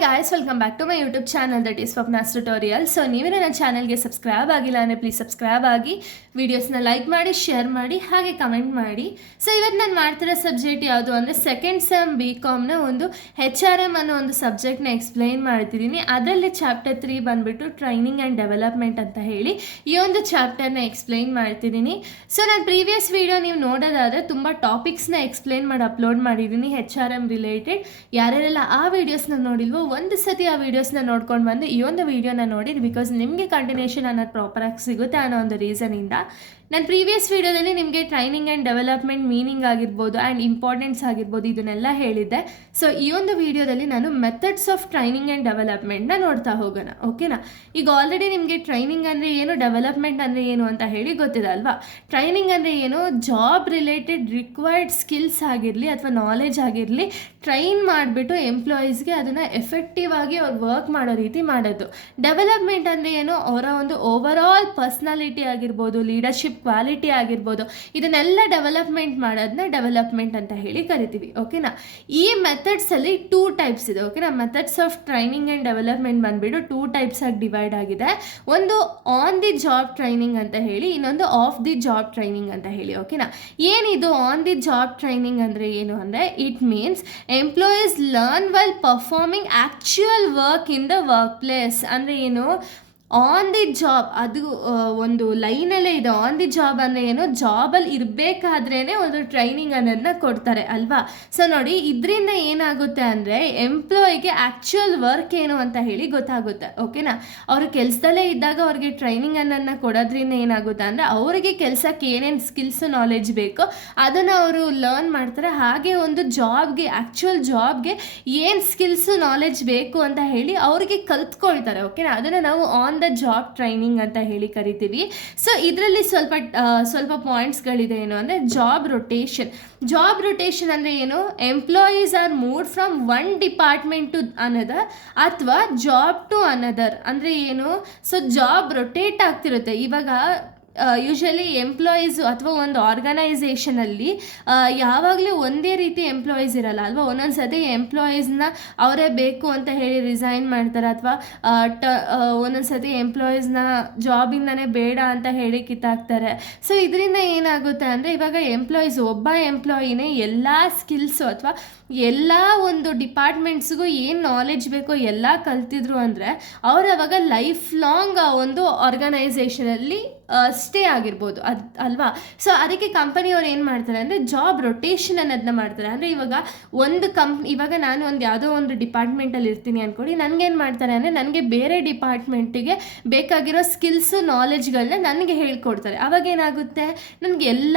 guys, welcome back to my YouTube channel that is Swapna's Tutorial. So ನೀವೇನ ನನ್ನ ಚಾನಲ್ಗೆ subscribe ಆಗಿಲ್ಲ ಅಂದರೆ ಪ್ಲೀಸ್ ಸಬ್ಸ್ಕ್ರೈಬ್ ಆಗಿ ವಿಡಿಯೋಸ್ನ ಲೈಕ್ ಮಾಡಿ ಶೇರ್ ಮಾಡಿ ಹಾಗೆ ಕಮೆಂಟ್ ಮಾಡಿ. ಸೊ ಇವತ್ತು ನಾನು ಮಾಡ್ತಿರೋ ಸಬ್ಜೆಕ್ಟ್ ಯಾವುದು ಅಂದರೆ ಸೆಕೆಂಡ್ ಸೆಮ್ BComನ ಒಂದು HRM ಅನ್ನೋ ಒಂದು ಸಬ್ಜೆಕ್ಟ್ನ ಎಕ್ಸ್ಪ್ಲೈನ್ ಮಾಡ್ತಿದ್ದೀನಿ. ಅದರಲ್ಲಿ ಚಾಪ್ಟರ್ 3 ಬಂದುಬಿಟ್ಟು ಟ್ರೈನಿಂಗ್ ಆ್ಯಂಡ್ ಡೆವಲಪ್ಮೆಂಟ್ ಅಂತ ಹೇಳಿ ಈ ಒಂದು ಚಾಪ್ಟರ್ನ ಎಕ್ಸ್ಪ್ಲೈನ್ ಮಾಡ್ತಿದ್ದೀನಿ. ಸೊ ನಾನು ಪ್ರೀವಿಯಸ್ ವಿಡಿಯೋ ನೀವು ನೋಡೋದಾದರೆ ತುಂಬ ಟಾಪಿಕ್ಸ್ನ ಎಕ್ಸ್ಪ್ಲೈನ್ ಮಾಡಿ ಅಪ್ಲೋಡ್ ಮಾಡಿದ್ದೀನಿ HRM ರಿಲೇಟೆಡ್. ಯಾರ್ಯಾರೆಲ್ಲ ಆ ವಿಡಿಯೋಸ್ನ ನೋಡಿಲ್ವೋ ಒಂದು ಸತಿ ಆ ವಿಡಿಯೋಸ್ನ ನೋಡ್ಕೊಂಡು ಬಂದು ಈ ಒಂದು ವಿಡಿಯೋನ ನೋಡಿ, ಬಿಕಾಸ್ ನಿಮಗೆ ಕಂಟಿನ್ಯೂಷನ್ ಅನ್ನೋದು ಪ್ರಾಪರಾಗಿ ಸಿಗುತ್ತೆ ಅನ್ನೋ ಒಂದು ರೀಸನಿಂದ. ನಾನು ಪ್ರೀವಿಯಸ್ ವಿಡಿಯೋದಲ್ಲಿ ನಿಮಗೆ ಟ್ರೈನಿಂಗ್ ಆ್ಯಂಡ್ ಡೆವಲಪ್ಮೆಂಟ್ ಮೀನಿಂಗ್ ಆಗಿರ್ಬೋದು ಆ್ಯಂಡ್ ಇಂಪಾರ್ಟೆನ್ಸ್ ಆಗಿರ್ಬೋದು ಇದನ್ನೆಲ್ಲ ಹೇಳಿದ್ದೆ. ಸೊ ಈ ಒಂದು ವಿಡಿಯೋದಲ್ಲಿ ನಾನು ಮೆಥಡ್ಸ್ ಆಫ್ ಟ್ರೈನಿಂಗ್ ಆ್ಯಂಡ್ ಡೆವಲಪ್ಮೆಂಟ್ನ ನೋಡ್ತಾ ಹೋಗೋಣ, ಓಕೆನಾ. ಈಗ ಆಲ್ರೆಡಿ ನಿಮಗೆ ಟ್ರೈನಿಂಗ್ ಅಂದರೆ ಏನು, ಡೆವಲಪ್ಮೆಂಟ್ ಅಂದರೆ ಏನು ಅಂತ ಹೇಳಿ ಗೊತ್ತಿದೆ ಅಲ್ವಾ. ಟ್ರೈನಿಂಗ್ ಅಂದರೆ ಏನು, ಜಾಬ್ ರಿಲೇಟೆಡ್ ರಿಕ್ವೈರ್ಡ್ ಸ್ಕಿಲ್ಸ್ ಆಗಿರಲಿ ಅಥವಾ ನಾಲೆಜ್ ಆಗಿರಲಿ ಟ್ರೈನ್ ಮಾಡಿಬಿಟ್ಟು ಎಂಪ್ಲಾಯೀಸ್ಗೆ ಅದನ್ನು ಎಫೆಕ್ಟಿವ್ ಆಗಿ ಅವ್ರು ವರ್ಕ್ ಮಾಡೋ ರೀತಿ ಮಾಡೋದು. ಡೆವಲಪ್ಮೆಂಟ್ ಅಂದರೆ ಏನು, ಅವರ ಒಂದು ಓವರ್ ಆಲ್ ಪರ್ಸ್ನಾಲಿಟಿ ಆಗಿರ್ಬೋದು, ಲೀಡರ್ಶಿಪ್ ಕ್ವಾಲಿಟಿ ಆಗಿರ್ಬೋದು, ಇದನ್ನೆಲ್ಲ ಡೆವಲಪ್ಮೆಂಟ್ ಮಾಡೋದನ್ನ ಡೆವಲಪ್ಮೆಂಟ್ ಅಂತ ಹೇಳಿ ಕರಿತೀವಿ, ಓಕೆನಾ. ಈ ಮೆಥಡ್ಸಲ್ಲಿ 2 ಟೈಪ್ಸ್ ಇದೆ, ಓಕೆನಾ. Methods of training and development ಬಂದುಬಿಟ್ಟು 2 ಟೈಪ್ಸ್ ಆಗಿ ಡಿವೈಡ್ ಆಗಿದೆ. ಒಂದು ಆನ್ ದಿ ಜಾಬ್ ಟ್ರೈನಿಂಗ್ ಅಂತ ಹೇಳಿ, ಇನ್ನೊಂದು ಆಫ್ ದಿ ಜಾಬ್ ಟ್ರೈನಿಂಗ್ ಅಂತ ಹೇಳಿ, ಓಕೆನಾ. ಏನಿದು ಆನ್ ದಿ ಜಾಬ್ ಟ್ರೈನಿಂಗ್ ಅಂದರೆ ಏನು ಅಂದರೆ, it means employees learn while performing actual work in the work place. ಅಂದರೆ ಏನು, ಆನ್ ದಿ ಜಾಬ್ ಅದು ಒಂದು ಲೈನಲ್ಲೇ ಇದೆ. ಆನ್ ದಿ ಜಾಬ್ ಅಂದರೆ ಏನು, ಜಾಬಲ್ಲಿ ಇರಬೇಕಾದ್ರೇ ಒಂದು ಟ್ರೈನಿಂಗ್ ಅನ್ನೋದನ್ನ ಕೊಡ್ತಾರೆ ಅಲ್ವಾ. ಸೊ ನೋಡಿ, ಇದರಿಂದ ಏನಾಗುತ್ತೆ ಅಂದರೆ ಎಂಪ್ಲಾಯಿಗೆ ಆ್ಯಕ್ಚುಯಲ್ ವರ್ಕ್ ಏನು ಅಂತ ಹೇಳಿ ಗೊತ್ತಾಗುತ್ತೆ, ಓಕೆನಾ. ಅವರು ಕೆಲಸದಲ್ಲೇ ಇದ್ದಾಗ ಅವ್ರಿಗೆ ಟ್ರೈನಿಂಗ್ ಅನ್ನೋದನ್ನ ಕೊಡೋದ್ರಿಂದ ಏನಾಗುತ್ತೆ ಅಂದರೆ ಅವರಿಗೆ ಕೆಲಸಕ್ಕೆ ಏನೇನು ಸ್ಕಿಲ್ಸು ನಾಲೆಜ್ ಬೇಕೋ ಅದನ್ನು ಅವರು ಲರ್ನ್ ಮಾಡ್ತಾರೆ. ಹಾಗೆ ಒಂದು ಜಾಬ್ಗೆ, ಆ್ಯಕ್ಚುಯಲ್ ಜಾಬ್ಗೆ ಏನು ಸ್ಕಿಲ್ಸು ನಾಲೆಜ್ ಬೇಕು ಅಂತ ಹೇಳಿ ಅವ್ರಿಗೆ ಕಲ್ತ್ಕೊಳ್ತಾರೆ, ಓಕೆನಾ. ಅದನ್ನು ನಾವು ಆನ್ ದ ಜಾಬ್ ಟ್ರೈನಿಂಗ್ ಅಂತ ಹೇಳಿ ಕರಿತೀವಿ. ಸೊ ಇದರಲ್ಲಿ ಸ್ವಲ್ಪ ಪಾಯಿಂಟ್ಸ್ಗಳಿದೆ. ಏನು ಅಂದರೆ ಜಾಬ್ ರೊಟೇಷನ್. ಜಾಬ್ ರೊಟೇಷನ್ ಅಂದರೆ ಏನು, employees are moved from one department to another ಅಥವಾ ಜಾಬ್ ಟು ಅನದರ್. ಅಂದರೆ ಏನು, ಸೊ ಜಾಬ್ ರೊಟೇಟ್ ಆಗ್ತಿರುತ್ತೆ. ಇವಾಗ ಯೂಶ್ವಲಿ ಎಂಪ್ಲಾಯೀಸು ಅಥವಾ ಒಂದು ಆರ್ಗನೈಸೇಷನಲ್ಲಿ ಯಾವಾಗಲೂ ಒಂದೇ ರೀತಿ ಎಂಪ್ಲಾಯೀಸ್ ಇರಲ್ಲ ಅಲ್ವಾ. ಒಂದೊಂದು ಸತಿ ಎಂಪ್ಲಾಯೀಸ್ನ ಅವರೇ ಬೇಕು ಅಂತ ಹೇಳಿ ರಿಸೈನ್ ಮಾಡ್ತಾರೆ, ಅಥವಾ ಒಂದೊಂದು ಸತಿ ಎಂಪ್ಲಾಯೀಸ್ನ ಜಾಬಿಂದನೇ ಬೇಡ ಅಂತ ಹೇಳಿ ಕಿತ್ತಾಕ್ತಾರೆ. ಸೊ ಇದರಿಂದ ಏನಾಗುತ್ತೆ ಅಂದರೆ, ಇವಾಗ ಒಬ್ಬ ಎಂಪ್ಲಾಯಿನೇ ಎಲ್ಲ ಸ್ಕಿಲ್ಸು ಅಥವಾ ಎಲ್ಲ ಒಂದು ಡಿಪಾರ್ಟ್ಮೆಂಟ್ಸ್ಗೂ ಏನು ನಾಲೆಜ್ ಬೇಕೋ ಎಲ್ಲ ಕಲ್ತಿದ್ರು ಅಂದರೆ ಅವರು ಅವಾಗ ಲೈಫ್ ಲಾಂಗ್ ಆ ಒಂದು ಆರ್ಗನೈಸೇಷನಲ್ಲಿ ಸ್ಟೇ ಆಗಿರ್ಬೋದು ಅಲ್ವಾ. ಸೊ ಅದಕ್ಕೆ ಕಂಪನಿಯವ್ರು ಏನು ಮಾಡ್ತಾರೆ ಅಂದರೆ ಜಾಬ್ ರೊಟೇಷನ್ ಅನ್ನೋದನ್ನ ಮಾಡ್ತಾರೆ. ಅಂದರೆ ಇವಾಗ ನಾನು ಯಾವುದೋ ಒಂದು ಡಿಪಾರ್ಟ್ಮೆಂಟಲ್ಲಿ ಇರ್ತೀನಿ ಅಂದ್ಕೊಡಿ, ನನಗೇನು ಮಾಡ್ತಾರೆ ಅಂದರೆ ನನಗೆ ಬೇರೆ ಡಿಪಾರ್ಟ್ಮೆಂಟಿಗೆ ಬೇಕಾಗಿರೋ ಸ್ಕಿಲ್ಸು ನಾಲೆಜ್ಗಳನ್ನ ನನಗೆ ಹೇಳ್ಕೊಡ್ತಾರೆ. ಅವಾಗ ಏನಾಗುತ್ತೆ, ನನಗೆ ಎಲ್ಲ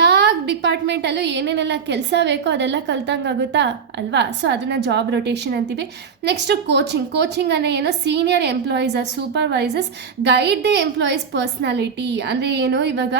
ಡಿಪಾರ್ಟ್ಮೆಂಟಲ್ಲೂ ಏನೇನೆಲ್ಲ ಕೆಲಸ ಬೇಕೋ ಅದೆಲ್ಲ ಕಲ್ತಂಗಾಗುತ್ತಾ ಅಲ್ವಾ. ಸೊ ಅದನ್ನು ಜಾಬ್ ರೊಟೇಷನ್ ಅಂತೀವಿ. ನೆಕ್ಸ್ಟು ಕೋಚಿಂಗ್ ಅಂದರೆ ಏನು, senior employees R supervisors guide the employees personality. ಅಂದರೆ ಏನು, ಇವಾಗ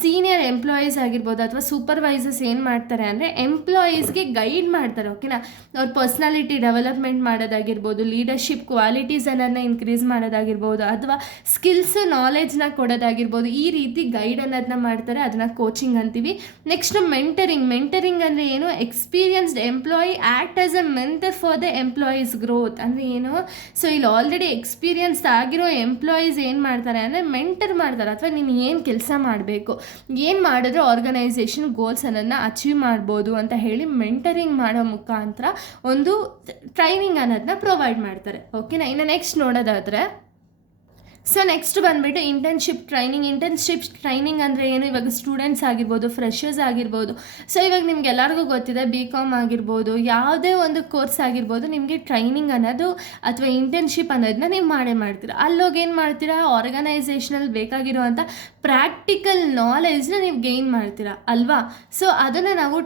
ಸೀನಿಯರ್ ಎಂಪ್ಲಾಯೀಸ್ ಆಗಿರ್ಬೋದು ಅಥವಾ ಸೂಪರ್ವೈಸರ್ಸ್ ಏನು ಮಾಡ್ತಾರೆ ಅಂದರೆ ಎಂಪ್ಲಾಯೀಸ್ಗೆ ಗೈಡ್ ಮಾಡ್ತಾರೆ, ಓಕೆನಾ. ಅವ್ರ ಪರ್ಸ್ನಾಲಿಟಿ ಡೆವಲಪ್ಮೆಂಟ್ ಮಾಡೋದಾಗಿರ್ಬೋದು, ಲೀಡರ್ಶಿಪ್ ಕ್ವಾಲಿಟೀಸ್ ಅನ್ನೋದನ್ನ ಇನ್ಕ್ರೀಸ್ ಮಾಡೋದಾಗಿರ್ಬೋದು, ಅಥವಾ ಸ್ಕಿಲ್ಸು ನಾಲೆಜ್ನ ಕೊಡೋದಾಗಿರ್ಬೋದು, ಈ ರೀತಿ ಗೈಡ್ ಅನ್ನೋದನ್ನ ಮಾಡ್ತಾರೆ. ಅದನ್ನು ಕೋಚಿಂಗ್ ಅಂತೀವಿ. ನೆಕ್ಸ್ಟ್ ಮೆಂಟರಿಂಗ್ ಅಂದರೆ ಏನು, experienced employee act as A mentor for the employees growth. ಅಂದರೆ ಏನು, ಸೊ ಇಲ್ಲಿ ಆಲ್ರೆಡಿ ಎಕ್ಸ್ಪೀರಿಯನ್ಸ್ಡ್ ಆಗಿರೋ ಎಂಪ್ಲಾಯೀಸ್ ಏನು ಮಾಡ್ತಾರೆ ಅಂದರೆ ಮೆಂಟರ್ ಮಾಡ್ತಾರೆ, ಅಥವಾ ನೀನು ಏನು ಕೆಲಸ ಮಾಡಬೇಕು, ಏನು ಮಾಡಿದ್ರೆ ಆರ್ಗನೈಸೇಷನ್ ಗೋಲ್ಸ್ ಅನ್ನೋದನ್ನ ಅಚೀವ್ ಮಾಡ್ಬೋದು ಅಂತ ಹೇಳಿ ಮೆಂಟರಿಂಗ್ ಮಾಡೋ ಮುಖಾಂತರ ಒಂದು ಟ್ರೈನಿಂಗ್ ಅನ್ನೋದನ್ನ ಪ್ರೊವೈಡ್ ಮಾಡ್ತಾರೆ, ಓಕೆನಾ. ಇನ್ನು ನೆಕ್ಸ್ಟ್ ನೋಡೋದಾದರೆ, ಸೊ ನೆಕ್ಸ್ಟ್ ಬಂದುಬಿಟ್ಟು ಇಂಟರ್ನ್ಶಿಪ್ ಟ್ರೈನಿಂಗ್ ಅಂದರೆ ಏನು, ಇವಾಗ ಸ್ಟೂಡೆಂಟ್ಸ್ ಆಗಿರ್ಬೋದು, ಫ್ರೆಷರ್ಸ್ ಆಗಿರ್ಬೋದು. ಸೊ ಇವಾಗ ನಿಮ್ಗೆ ಎಲ್ಲರಿಗೂ ಗೊತ್ತಿದೆ, BCom ಆಗಿರ್ಬೋದು, ಯಾವುದೇ ಒಂದು ಕೋರ್ಸ್ ಆಗಿರ್ಬೋದು, ನಿಮಗೆ ಟ್ರೈನಿಂಗ್ ಅನ್ನೋದು ಅಥವಾ ಇಂಟರ್ನ್ಶಿಪ್ ಅನ್ನೋದನ್ನ ನೀವು ಮಾಡ್ತೀರಾ. ಅಲ್ಲೋಗಿ ಏನು ಮಾಡ್ತೀರಾ, ಆರ್ಗನೈಸೇಷನಲ್ಲಿ ಬೇಕಾಗಿರುವಂಥ ಪ್ರಾಕ್ಟಿಕಲ್ ನಾಲೆಜ್ನ ನೀವು ಗೇನ್ ಮಾಡ್ತೀರಾ ಅಲ್ವಾ. ಸೊ ಅದನ್ನು ನಾವು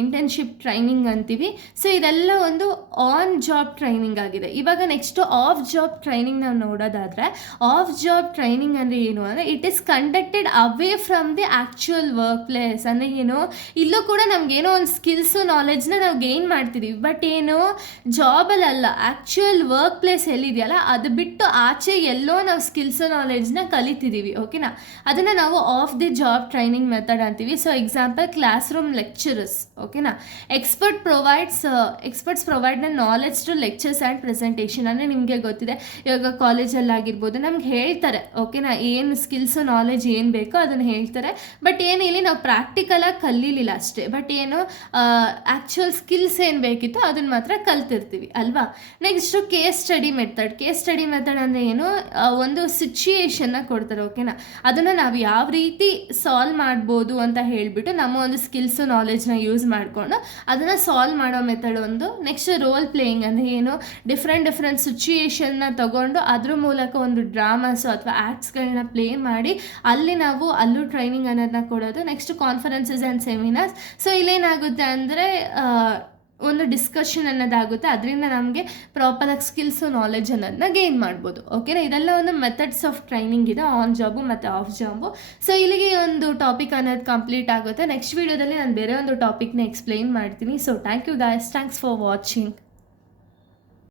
ಇಂಟರ್ನ್ಶಿಪ್ ಟ್ರೈನಿಂಗ್ ಅಂತೀವಿ. ಸೊ ಇದೆಲ್ಲ ಒಂದು ಆನ್ ಜಾಬ್ ಟ್ರೈನಿಂಗ್ ಆಗಿದೆ. ಇವಾಗ ನೆಕ್ಸ್ಟು ಆಫ್ ಜಾಬ್ ಟ್ರೈನಿಂಗ್ ನಾವು ನೋಡೋದಾದರೆ, ಆಫ್ ಜಾಬ್ ಟ್ರೈನಿಂಗ್ ಅಂದರೆ ಏನು ಅಂದರೆ it is conducted away from the actual work place. ಅಂದರೆ ಏನು, ಇಲ್ಲೂ ಕೂಡ ನಮಗೇನೋ ಒಂದು ಸ್ಕಿಲ್ಸು ನಾಲೆಜ್ನ ನಾವು ಗೇನ್ ಮಾಡ್ತಿದ್ದೀವಿ, ಬಟ್ ಏನು ಜಾಬಲ್ಲಲ್ಲ, ಆ್ಯಕ್ಚುಯಲ್ ವರ್ಕ್ ಪ್ಲೇಸ್ ಎಲ್ಲಿದೆಯಲ್ಲ ಅದು ಬಿಟ್ಟು ಆಚೆ ಎಲ್ಲೋ ನಾವು ಸ್ಕಿಲ್ಸು ನಾಲೆಜ್ನ ಕಲಿತಿದ್ದೀವಿ. ಓಕೆನಾ, ಅದನ್ನು ನಾವು off the job training method ಅಂತೀವಿ. So example classroom lecturers. ಓಕೆನಾ, experts provide the knowledge to lectures and presentation. ಅಂದರೆ ನಿಮಗೆ ಗೊತ್ತಿದೆ, ಇವಾಗ ಕಾಲೇಜಲ್ಲಾಗಿರ್ಬೋದು ನಮ್ಗೆ ಹೇಳ್ತಾರೆ, ಓಕೆನಾ, ಏನು ಸ್ಕಿಲ್ಸು ನಾಲೆಜ್ ಏನು ಬೇಕೋ ಅದನ್ನು ಹೇಳ್ತಾರೆ, ಬಟ್ ಏನು ಇಲ್ಲಿ ನಾವು ಪ್ರಾಕ್ಟಿಕಲಾಗಿ ಕಲೀಲಿಲ್ಲ ಅಷ್ಟೇ, ಬಟ್ ಏನು ಆ್ಯಕ್ಚುಯಲ್ ಸ್ಕಿಲ್ಸ್ ಏನು ಬೇಕಿತ್ತು ಅದನ್ನು ಮಾತ್ರ ಕಲ್ತಿರ್ತೀವಿ ಅಲ್ವಾ. ನೆಕ್ಸ್ಟು ಕೇಸ್ ಸ್ಟಡಿ ಮೆಥಡ್ ಅಂದರೆ ಏನು, ಒಂದು ಸಿಚುಯೇಷನ್ನ ಕೊಡ್ತಾರೆ. ಓಕೆನಾ, ಅದನ್ನು ನಾವು ಯಾವ ರೀತಿ ಸಾಲ್ವ್ ಮಾಡ್ಬೋದು ಅಂತ ಹೇಳಿಬಿಟ್ಟು ನಮ್ಮ ಒಂದು ಸ್ಕಿಲ್ಸು ನಾಲೆಜ್ನ ಯೂಸ್ ಮಾಡಿಕೊಂಡು ಅದನ್ನು ಸಾಲ್ವ್ ಮಾಡೋ ಮೆಥಡ್ ಒಂದು. ನೆಕ್ಸ್ಟ್ ರೋಲ್ ಪ್ಲೇಯಿಂಗ್ ಅಂದರೆ ಏನು, ಡಿಫ್ರೆಂಟ್ ಸಿಚುಯೇಷನ್ನ ತಗೊಂಡು ಅದ್ರ ಮೂಲಕ ಒಂದು ಡ್ರಾಮಾಸು ಅಥವಾ ಆ್ಯಕ್ಟ್ಸ್ಗಳನ್ನ ಪ್ಲೇ ಮಾಡಿ ಅಲ್ಲೂ ಟ್ರೈನಿಂಗ್ ಅನ್ನೋದನ್ನ ಕೊಡೋದು. Next conferences and seminars. So ಇಲ್ಲೇನಾಗುತ್ತೆ ಅಂದರೆ ಒಂದು ಡಿಸ್ಕಷನ್ ಅನ್ನೋದಾಗುತ್ತೆ, ಅದರಿಂದ ನಮಗೆ ಪ್ರಾಪರಾಗಿ ಸ್ಕಿಲ್ಸು ನಾಲೆಜ್ ಅನ್ನೋದನ್ನ ಗೇನ್ ಮಾಡ್ಬೋದು. ಓಕೆನಾ, ಇದೆಲ್ಲ ಒಂದು ಮೆಥಡ್ಸ್ ಆಫ್ ಟ್ರೈನಿಂಗ್ ಇದೆ, ಆನ್ ಜಾಬು ಮತ್ತು ಆಫ್ ಜಾಬು. ಸೊ ಇಲ್ಲಿಗೆ ಒಂದು ಟಾಪಿಕ್ ಅನ್ನೋದು ಕಂಪ್ಲೀಟ್ ಆಗುತ್ತೆ. ನೆಕ್ಸ್ಟ್ ವೀಡಿಯೋದಲ್ಲಿ ನಾನು ಬೇರೆ ಒಂದು ಟಾಪಿಕ್ನ ಎಕ್ಸ್ಪ್ಲೈನ್ ಮಾಡ್ತೀನಿ. So thank you guys, thanks for watching.